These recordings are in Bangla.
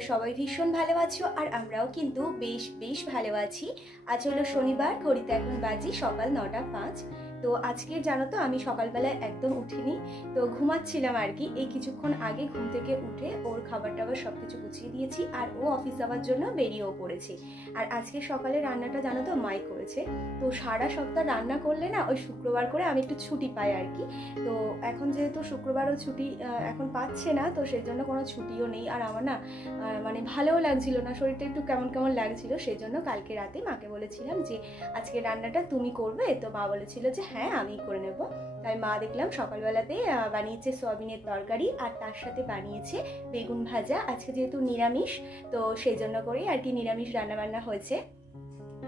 তোমরা সবাই ভীষণ ভালো আছো আর আমরাও কিন্তু বেশ ভালো আছি। আজ হলো শনিবার, ঘড়িতে এখন বাজি সকাল 9টা 5। তো আজকে জানো তো আমি সকালবেলায় একদম উঠিনি, তো ঘুমাচ্ছিলাম আর কি। এই কিছুক্ষণ আগে ঘুম থেকে উঠে ওর খাবার টাবার সব কিছু গুছিয়ে দিয়েছি আর ও অফিস যাওয়ার জন্য বেরিয়েও পড়েছে। আর আজকে সকালে রান্নাটা জানো তো মাই করেছে। তো সারা সপ্তাহ রান্না করলে না ওই শুক্রবার করে আমি একটু ছুটি পাই আর কি। তো এখন যেহেতু শুক্রবারও ছুটি এখন পাচ্ছে না, তো সেই জন্য কোনো ছুটিও নেই। আর আমার না মানে ভালোও লাগছিল না, শরীরটা একটু কেমন কেমন লাগছিল। সেই জন্য কালকে রাতে মাকে বলেছিলাম যে আজকে রান্নাটা তুমি করবে। তো মা বলেছিল যে হ্যাঁ আমি করে নেব। তাই মা দেখলাম সকালবেলাতে বানিয়েছে সয়াবিনের তরকারি আর তার সাথে বানিয়েছে বেগুন ভাজা। আজকে যেহেতু নিরামিষ, তো সেই জন্য করেই আর কি নিরামিষ রান্নাবান্না হয়েছে।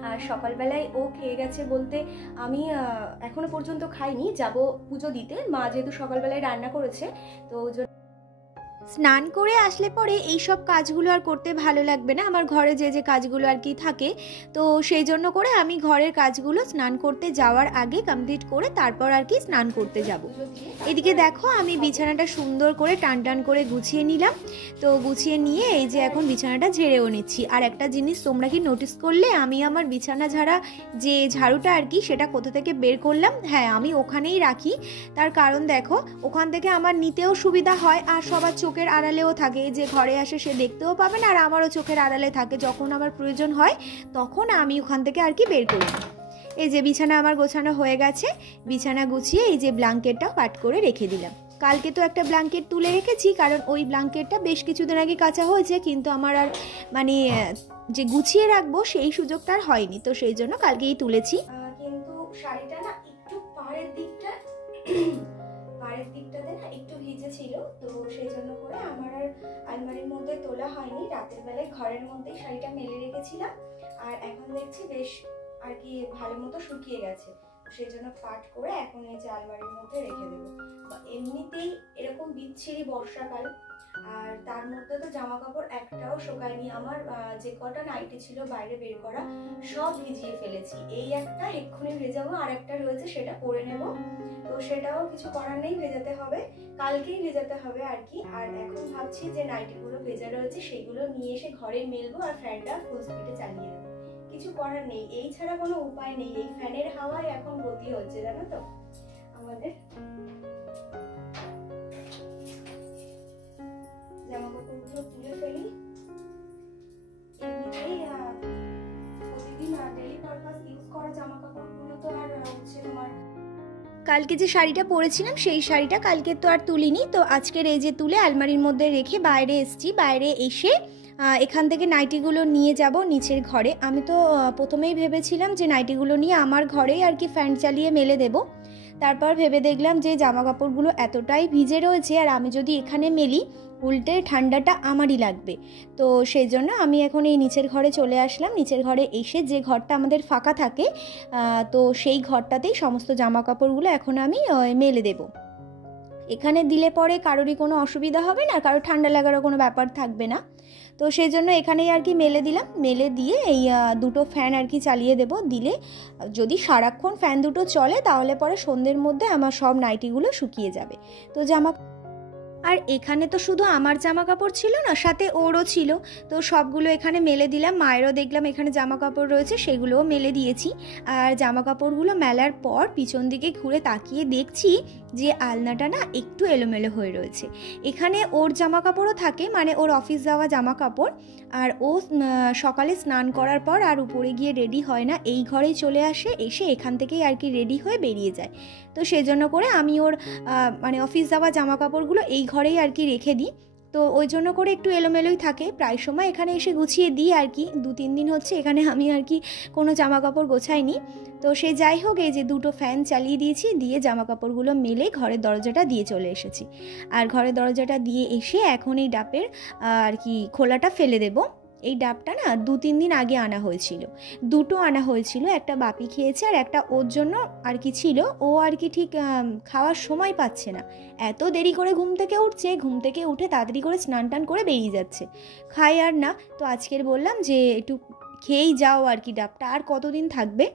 আর সকালবেলায় ও খেয়ে গেছে বলতে আমি এখনো পর্যন্ত খাইনি, যাব পুজো দিতে। মা যেহেতু সকালবেলায় রান্না করেছে, তো স্নান করে আসলে পরে এই সব কাজগুলো আর করতে ভালো লাগবে না, আমার ঘরে যে যে কাজগুলো আর কি থাকে। তো সেই জন্য করে আমি ঘরের কাজগুলো স্নান করতে যাওয়ার আগে কমপ্লিট করে তারপর আর কি স্নান করতে যাব। এদিকে দেখো আমি বিছানাটা সুন্দর করে টান করে গুছিয়ে নিলাম। তো গুছিয়ে নিয়ে এই যে এখন বিছানাটা ঝেড়েও নিচ্ছি। আর একটা জিনিস তোমরা কি নোটিস করলে, আমি আমার বিছানা ঝাড়া যে ঝাড়ুটা আর কি সেটা কোথা থেকে বের করলাম? হ্যাঁ, আমি ওখানেই রাখি। তার কারণ দেখো, ওখান থেকে আমার নিতেও সুবিধা হয় আর সবার চোখের আড়ালেও থাকে, যে ঘরে আসে সে দেখতেও পাবে না, আর আমারও চোখের আড়ালে থাকে। যখন আমার প্রয়োজন হয় তখন আমি ওখান থেকে আর কি বের করি। এই যে বিছানা আমার গোছানো হয়ে গেছে, বিছানা গুছিয়ে এই যে ব্ল্যাঙ্কেটটাও পাট করে রেখে দিলাম। কালকে তো একটা ব্ল্যাঙ্কেট তুলে রেখেছি, কারণ ওই ব্ল্যাঙ্কেটটা বেশ কিছুদিন আগে কাচা হয়েছে, কিন্তু আমার আর মানে যে গুছিয়ে রাখবো সেই সুযোগটা আর হয়নি। তো সেই জন্য কালকেই তুলেছি। কিন্তু শাড়িটা না একটু পাড়ের দিকটাতে না একটু ভিজে ছিল, তো সেই জন্য করে আমার আর আলমারির মধ্যে তোলা হয়নি। রাতের বেলায় ঘরের মধ্যেই শাড়িটা মেলে রেখেছিলাম, আর এখন দেখছি বেশ আর কি ভালো মতো শুকিয়ে গেছে। সেই জন্য পাট করে এখন এই যে আলমারির মধ্যে রেখে দেবো। এমনিতেই এরকম বিচ্ছিরি বর্ষাকাল, আর তার মধ্যে তো জামা কাপড় একটাও শুকায়নি। আমার যে কটা নাইটি ছিল বাইরে বের করা সব ভিজিয়ে ফেলেছি। এই একটা এক্ষুনি ভেজাবো, আর একটা রয়েছে সেটা পরে নেব। তো সেটাও কিছু করার নেই, ভেজাতে হবে, কালকেই ভেজাতে হবে আর কি। আর এখন ভাবছি যে নাইটিগুলো ভেজা রয়েছে সেগুলো নিয়ে এসে ঘরে মেলবো আর ফ্যানটা ফুল স্পিডে চালিয়ে দেবো। কিছু করার নেই, এই ছাড়া কোনো উপায় নেই। এই ফ্যানের হাওয়ায় এখন গতি হচ্ছে, জানো তো আমাদের। জামা কাপড়গুলো তুলে ফেলি। এমনিতেই প্রতিদিন ডেইলি পারপাস ইউজ করা জামা কাপড়গুলো তো আর হচ্ছে তোমার। কালকে যে শাড়িটা পরেছিলাম সেই শাড়িটা কালকে তো আর তুলিনি, তো আজকের এই যে তুলে আলমারির মধ্যে রেখে বাইরে এসেছি। বাইরে এসে এখান থেকে নাইটিগুলো নিয়ে যাব নিচের ঘরে। আমি তো প্রথমেই ভেবেছিলাম যে নাইটিগুলো নিয়ে আমার ঘরেই আর কি ফ্যান চালিয়ে মেলে দেব। তারপর ভেবে দেখলাম যে জামা কাপড়গুলো এতটাই ভিজে রয়েছে, আর আমি যদি এখানে মেলি উল্টে ঠান্ডাটা আমারই লাগবে। তো সেই জন্য আমি এখন এই নিচের ঘরে চলে আসলাম। নিচের ঘরে এসে যে ঘরটা আমাদের ফাঁকা থাকে, তো সেই ঘরটাতেই সমস্ত জামা কাপড়গুলো এখন আমি মেলে দেব। এখানে দিলে পরে কারোরই কোনো অসুবিধা হবে না, কারো ঠান্ডা লাগারও কোনো ব্যাপার থাকবে না। তো সেই জন্য এখানেই আর কি মেলে দিলাম। মেলে দিয়ে এই দুটো ফ্যান আর কি চালিয়ে দেব। দিলে যদি সারাক্ষণ ফ্যান দুটো চলে তাহলে পরে সন্ধ্যের মধ্যে আমার সব নাইটিগুলো শুকিয়ে যাবে। তো আর এখানে তো শুধু আমার জামা কাপড় ছিল না, সাথে ওরও ছিল। তো সবগুলো এখানে মেলে দিলাম। মায়েরও দেখলাম এখানে জামা কাপড় রয়েছে, সেগুলোও মেলে দিয়েছি। আর জামা কাপড়গুলো মেলার পর পিছন দিকে ঘুরে তাকিয়ে দেখছি যে আলনাটা না একটু এলোমেলো হয়ে রয়েছে। এখানে ওর জামা কাপড়ও থাকে, মানে ওর অফিস যাওয়া জামা কাপড়। আর ও সকালে স্নান করার পর আর উপরে গিয়ে রেডি হয় না, এই ঘরেই চলে আসে, এসে এখান থেকেই আর কি রেডি হয়ে বেরিয়ে যায়। তো সেই জন্য করে আমি ওর মানে অফিস যাওয়া জামা কাপড়গুলো এই ঘরেই আর কি রেখে দিই। তো ওই জন্য করে একটু এলোমেলোই থাকে। প্রায় সময় এখানে এসে গুছিয়ে দিই আর কি। 2-3 দিন হচ্ছে এখানে আমি আর কি কোনো জামা কাপড় গোছাইনি। তো সে যাই হোক, এই যে দুটো ফ্যান চালিয়ে দিয়েছি, দিয়ে জামা কাপড়গুলো মেলে ঘরের দরজাটা দিয়ে চলে এসেছি। আর ঘরের দরজাটা দিয়ে এসে এখন এই ডাবের আর কি খোলাটা ফেলে দেবো। এই ডাবটা না 2-3 দিন আগে আনা হয়েছিল, দুটো আনা হয়েছিল। একটা বাপি খেয়েছে আর একটা ওর জন্য আর কি ছিল। ও আর কি ঠিক খাওয়ার সময় পাচ্ছে না, এত দেরি করে ঘুম থেকে উঠছে, ঘুম থেকে উঠে তাড়াতাড়ি করে স্নান টান করে বেরিয়ে যাচ্ছে, খায় আর না। তো আজকের বললাম যে একটু খেয়েই যাও আর কি, ডাবটা আর কতদিন থাকবে।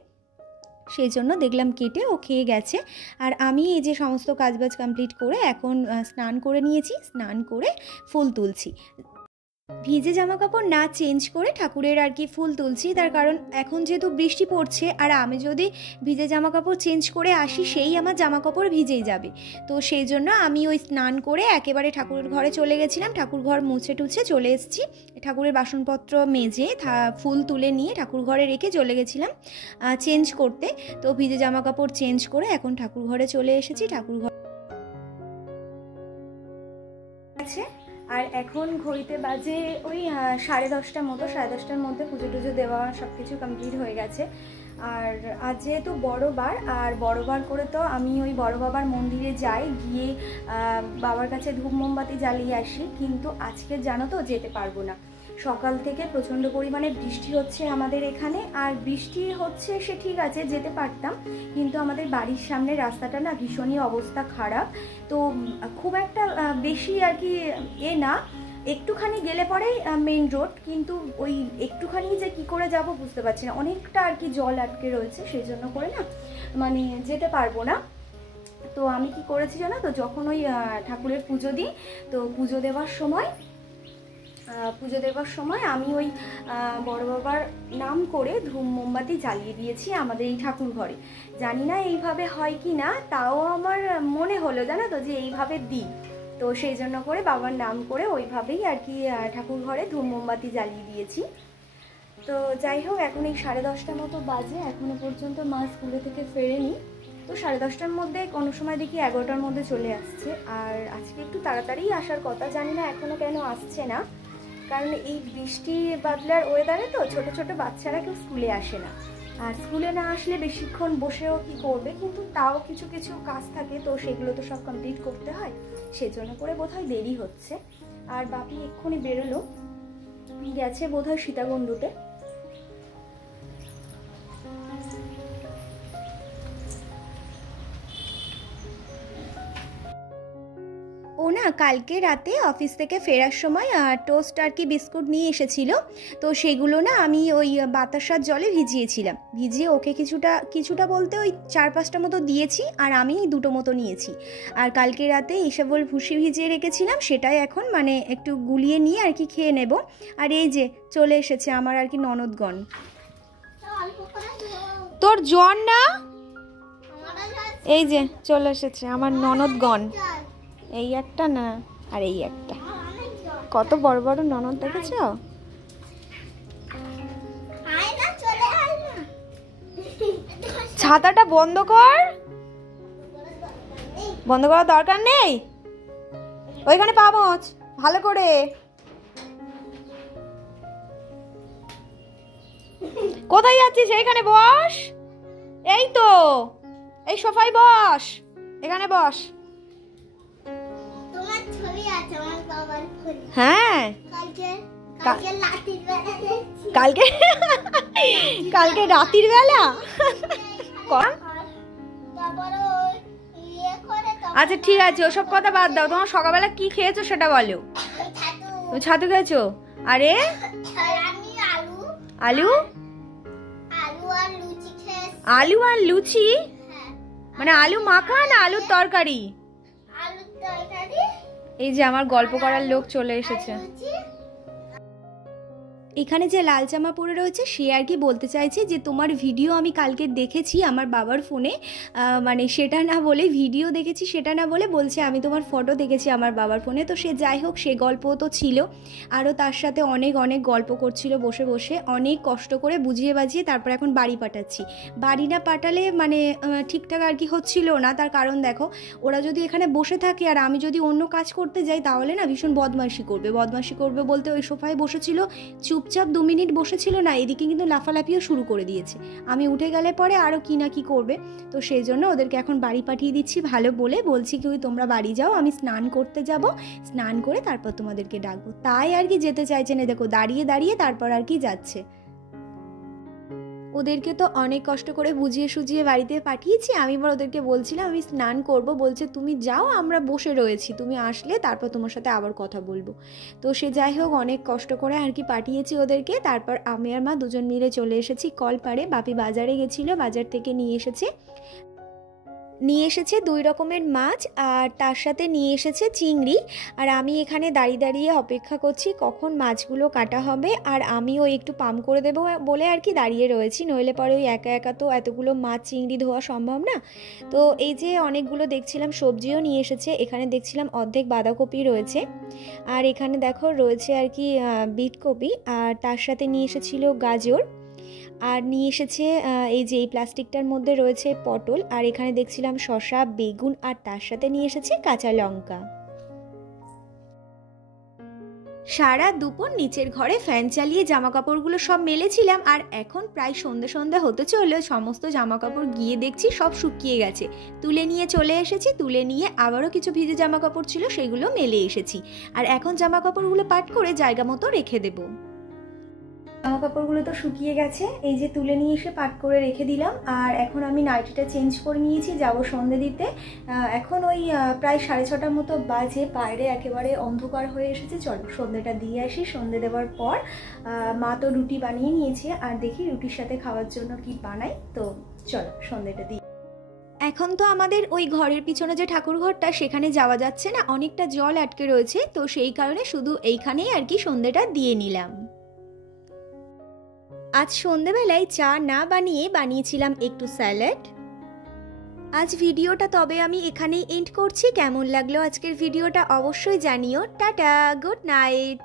সেই জন্য দেখলাম কেটে ও খেয়ে গেছে। আর আমি এই যে সমস্ত কাজবাজ কমপ্লিট করে এখন স্নান করে নিয়েছি, স্নান করে ফুল তুলছি। ভিজে জামা কাপড় না চেঞ্জ করে ঠাকুরের আর কি ফুল তুলছি, তার কারণ এখন যেহেতু বৃষ্টি পড়ছে আর আমি যদি ভিজে জামা কাপড় চেঞ্জ করে আসি সেই আমার জামা কাপড় ভিজেই যাবে। তো সেই জন্য আমি ওই স্নান করে একেবারে ঠাকুরের ঘরে চলে গেছিলাম, ঠাকুর ঘর মুছে টুছে চলে এসেছি, ঠাকুরের বাসনপত্র মেজে ফুল তুলে নিয়ে ঠাকুর ঘরে রেখে চলে গেছিলাম চেঞ্জ করতে। তো ভিজে জামা কাপড় চেঞ্জ করে এখন ঠাকুর ঘরে চলে এসেছি, ঠাকুর ঘর আছে। আর এখন ঘড়িতে বাজে ওই 10:30 মতো, 10:30টার মধ্যে পুজো টুজো দেওয়া সব কিছু কমপ্লিট হয়ে গেছে। আর আজ যেহেতু বড়বার, আর বড়বার করে তো আমি ওই বড় বাবার মন্দিরে যাই, গিয়ে বাবার কাছে ধূপ মোমবাতি জ্বালিয়ে আসি, কিন্তু আজকে জানো তো যেতে পারবো না। সকাল থেকে প্রচণ্ড পরিমাণে বৃষ্টি হচ্ছে আমাদের এখানে, আর বৃষ্টি হচ্ছে সে ঠিক আছে যেতে পারতাম, কিন্তু আমাদের বাড়ির সামনে রাস্তাটা না ভীষণই অবস্থা খারাপ। তো খুব একটা বেশি আর কি না, একটুখানি গেলে পরেই মেইন রোড, কিন্তু ওই একটুখানি যে কি করে যাব বুঝতে পারছি না, অনেকটা আর কি জল আটকে রয়েছে, সেই জন্য করে না মানে যেতে পারবো না। তো আমি কি করেছি জানো তো, যখন ওই ঠাকুরের পুজো দিই, তো পুজো দেওয়ার সময় আমি ওই বড় বাবার নাম করে ধূপ মোমবাতি জ্বালিয়ে দিয়েছি আমাদের এই ঠাকুর ঘরে। জানি না এইভাবে হয় কি না, তাও আমার মনে হলো জানো তো যে এইভাবে দিই, তো সেই জন্য করে বাবার নাম করে ওইভাবেই আর কি ঠাকুর ঘরে ধূপ মোমবাতি জ্বালিয়ে দিয়েছি। তো যাই হোক, এখন এই 10:30 মতো বাজে, এখনো পর্যন্ত মা স্কুলে থেকে ফেরেনি। তো 10:30টার মধ্যে কোনো সময় দেখি 11টার মধ্যে চলে আসছে, আর আজকে একটু তাড়াতাড়ি আসার কথা, জানি না এখনও কেন আসছে না, কারণ এই বৃষ্টি বাদলার ওয়েদারে তো ছোট ছোট বাচ্চারা কেউ স্কুলে আসে না, আর স্কুলে না আসলে বেশিক্ষণ বসেও কি করবে, কিন্তু তাও কিছু কিছু কাজ থাকে, তো সেগুলো তো সব কমপ্লিট করতে হয়, সেজন্য করে বোধহয় দেরি হচ্ছে। আর বাপি এক্ষুনি বেরোলো, গেছে বোধহয় সীতাকুণ্ডুতে। ও না কালকে রাতে অফিস থেকে ফেরার সময় টোস্ট আর কি বিস্কুট নিয়ে এসেছিল, তো সেগুলো না আমি ওই বাতাসার জলে ভিজিয়েছিলাম, ভিজিয়ে ওকে কিছুটা বলতে ওই 4-5টা মতো দিয়েছি, আর আমি 2টো মতো নিয়েছি। আর কালকে রাতে ইসাবল ভুসি ভিজিয়ে রেখেছিলাম, সেটাই এখন মানে একটু গুলিয়ে নিয়ে আর কি খেয়ে নেব। আর এই যে চলে এসেছে আমার আর কি ননদগণ। তোর জ্বর না? এই যে চলে এসেছে আমার ননদগণ, এই একটা না আর এই একটা, কত বড় বড় ননদ দেখেছ? ছাতাটা বন্ধ করার দরকার নেই, ওইখানে পাবছ ভালো করে। কোথায় যাচ্ছিস? এইখানে বস, এই তো এই সোফায় বস, এখানে বস। হ্যাঁ কালকে রাতের বেলা আচ্ছা ঠিক আছে, ওসব কথা বাদ দাও, তোমার সকালবেলা কি খেয়েছো সেটা বলো। তুমি ছাতু খেয়েছো? আরে আলু আলু আর লুচি, মানে আলু মাখা না আলুর তরকারি? এই যে আমার গল্প করার লোক চলে এসেছে। এখানে যে লাল জামা পরে রয়েছে সে আর কি বলতে চাইছে যে তোমার ভিডিও আমি কালকে দেখেছি আমার বাবার ফোনে, মানে সেটা না বলে ভিডিও দেখেছি সেটা না বলে বলছে আমি তোমার ফটো দেখেছি আমার বাবার ফোনে। তো সে যাই হোক, সে গল্প তো ছিল, আরও তার সাথে অনেক গল্প করছিল বসে বসে, অনেক কষ্ট করে বুঝিয়ে বাজিয়ে তারপর এখন বাড়ি পাঠাচ্ছি। বাড়ি না পাঠালে মানে ঠিকঠাক আর কি হচ্ছিল না, তার কারণ দেখো ওরা যদি এখানে বসে থাকে আর আমি যদি অন্য কাজ করতে যাই তাহলে না ভীষণ বদমাইশি করবে বলতে ওই সোফায় বসেছিল, চুপচাপ 2 মিনিট বসেছিল না, এদিকে কিন্তু লাফালাফিও শুরু করে দিয়েছে, আমি উঠে গেলে পরে আরও কি না কি করবে। তো সেই জন্য ওদেরকে এখন বাড়ি পাঠিয়ে দিচ্ছি, ভালো বলে বলছি কি তোমরা বাড়ি যাও, আমি স্নান করতে যাব, স্নান করে তারপর তোমাদেরকে ডাকবো, তাই আর কি যেতে চাইছে না, দেখো দাঁড়িয়ে দাঁড়িয়ে তারপর আর কি যাচ্ছে। ওদেরকে তো অনেক কষ্ট করে বুঝিয়ে সুঝিয়ে বাড়িতে পাঠিয়েছি, আমি এবার ওদেরকে বলছিলাম আমি স্নান করব, বলছে তুমি যাও আমরা বসে রয়েছি, তুমি আসলে তারপর তোমার সাথে আবার কথা বলবো। তো সে যাই হোক অনেক কষ্ট করে আর কি পাঠিয়েছি ওদেরকে। তারপর আমি আর মা দুজন মিলে চলে এসেছি কলপাড়ে, বাপি বাজারে গেছিলো, বাজার থেকে নিয়ে এসেছে। নিয়ে এসেছে 2 রকমের মাছ আর তার সাথে নিয়ে এসেছে চিংড়ি। আর আমি এখানে দাঁড়িয়ে দাঁড়িয়ে অপেক্ষা করছি কখন মাছগুলো কাটা হবে, আর আমিও একটু পাম করে দেবো বলে আর কি দাঁড়িয়ে রয়েছি, নইলে পরে ওই একা একা তো এতগুলো মাছ চিংড়ি ধোয়া সম্ভব না। তো এই যে অনেকগুলো দেখছিলাম সবজিও নিয়ে এসেছে, এখানে দেখছিলাম অর্ধেক বাঁধাকপি রয়েছে, আর এখানে দেখো রয়েছে আর কি বিটকপি, আর তার সাথে নিয়ে এসেছিল গাজর, আর নিয়ে এসেছে এই যে এই প্লাস্টিকটার মধ্যে রয়েছে পটল, আর এখানে দেখছিলাম শসা, বেগুন, আর তার সাথে নিয়ে এসেছে কাঁচা লঙ্কা। সারা দুপুর নিচের ঘরে ফ্যান চালিয়ে জামা কাপড়গুলো সব মেলেছিলাম, আর এখন প্রায় সন্ধে সন্ধে হতে চললো, সমস্ত জামা কাপড় গিয়ে দেখছি সব শুকিয়ে গেছে। তুলে নিয়ে চলে এসেছি, তুলে নিয়ে আবারও কিছু ভিজে জামা কাপড় ছিল সেগুলো মেলে এসেছি, আর এখন জামা কাপড়গুলো পাট করে জায়গা মতো রেখে দেবো। জামা কাপড়গুলো তো শুকিয়ে গেছে, এই যে তুলে নিয়ে এসে পাট করে রেখে দিলাম, আর এখন আমি নাইটিটা চেঞ্জ করে নিয়েছি, যাব সন্ধে দিতে। এখন ওই প্রায় 6:30টার মতো বাজে, বাইরে একেবারে অন্ধকার হয়ে এসেছে। চলো সন্ধেটা দিয়ে আসি। সন্ধে দেওয়ার পর মা তো রুটি বানিয়ে নিয়েছে, আর দেখি রুটির সাথে খাওয়ার জন্য কি বানাই। তো চলো সন্ধেটা দিই। এখন তো আমাদের ওই ঘরের পিছনে যে ঠাকুর ঘরটা সেখানে যাওয়া যাচ্ছে না, অনেকটা জল আটকে রয়েছে, তো সেই কারণে শুধু এইখানেই আর কি সন্ধেটা দিয়ে নিলাম। আজ সন্ধেবেলায় চা না বানিয়ে বানিয়েছিলাম একটু স্যালাড। আজ ভিডিওটা তবে আমি এখানেই এন্ড করছি। কেমন লাগলো আজকের ভিডিওটা অবশ্যই জানিও। Tata, good night.